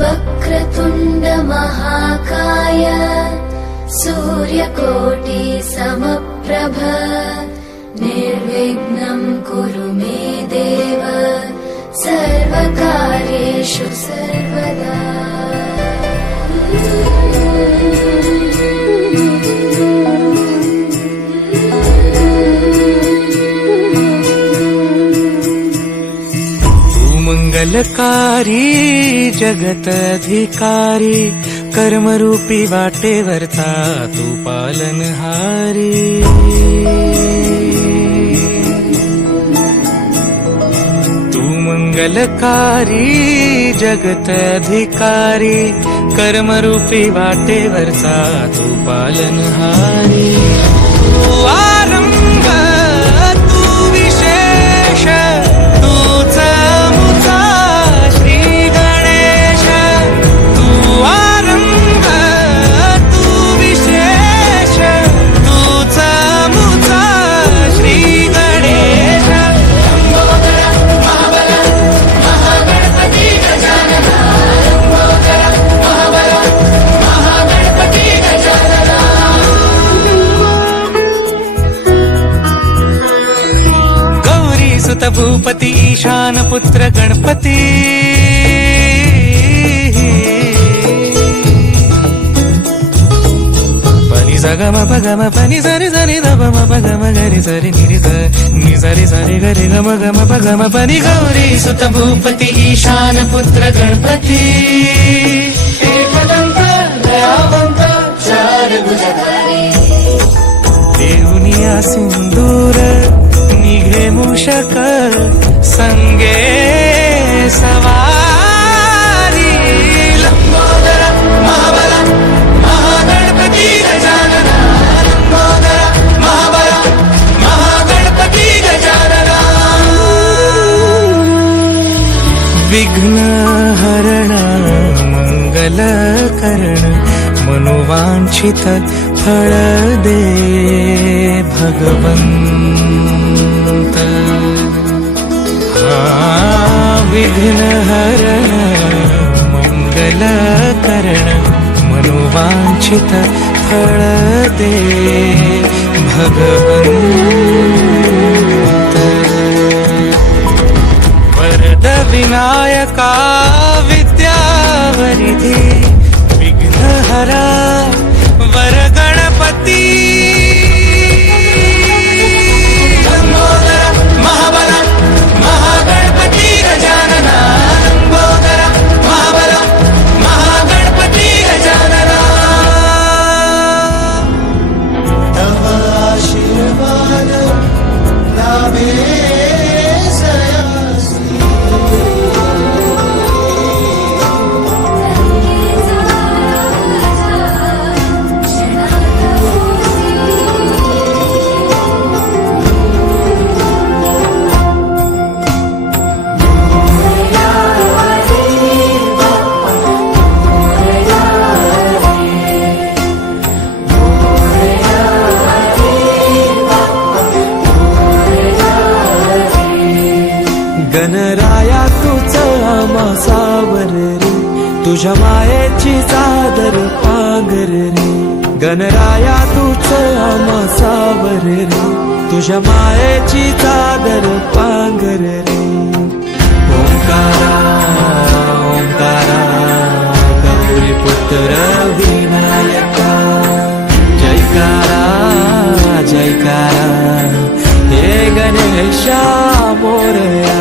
वक्रतुण्ड महाकाय सूर्यकोटि समप्रभ निर्विघ्नं कुरु मे देव सर्वकार्येषु सर्वदा। मंगलकारी जगत अधिकारी कर्मरूपी वाटेवरचा तू पालनहारी। तू मंगलकारी जगत अधिकारी कर्मरूपी वाटेवरचा तू पालनहारी। तू आरंभ तू विशेष तूच मुचा श्री गणेश। तू आरंभ तू विशेष तूच मुचा श्री गणेश। सुत भूपति ईशान पुत्र गणपति पनि सगम पगम पनि सरि सरि दम पगम गरि सरि निरि नि सरि सरि गरि गम गम पगम पनि। गौरी सुत भूपति ईशान पुत्र गणपति एकदंत दयावंत चार भुजधारी। देवनिया सिंदूर निघे मूषक संगे सवारी। लंबोदर महाबल महागणपति गजानन। लंबोदर महाबल महागणपति गजानन। विघ्न हरण मंगल करण मनोवांछित फल दे भगवंत। विघ्न हरण मंगल करण मनोवांछित फल दे भगवंत। वरद विनायका विद्यावरिधि विघ्न हरा वर गणपति। गणराया तुझं आमासावर रे तुझ्या मायेची चादर पांघर रे। गणराया तुझं आमासावर रे तुझ्या मायेची चादर पांघर रे। ओंकारा ओंकारा गौरी पुत्र विनायका जयकारा जयकारा हे गणेशा मोरया।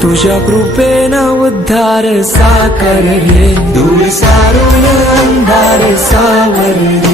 तुझ्या कृपेनं उद्धार साकर रे दूर सारून अंधार सावर रे।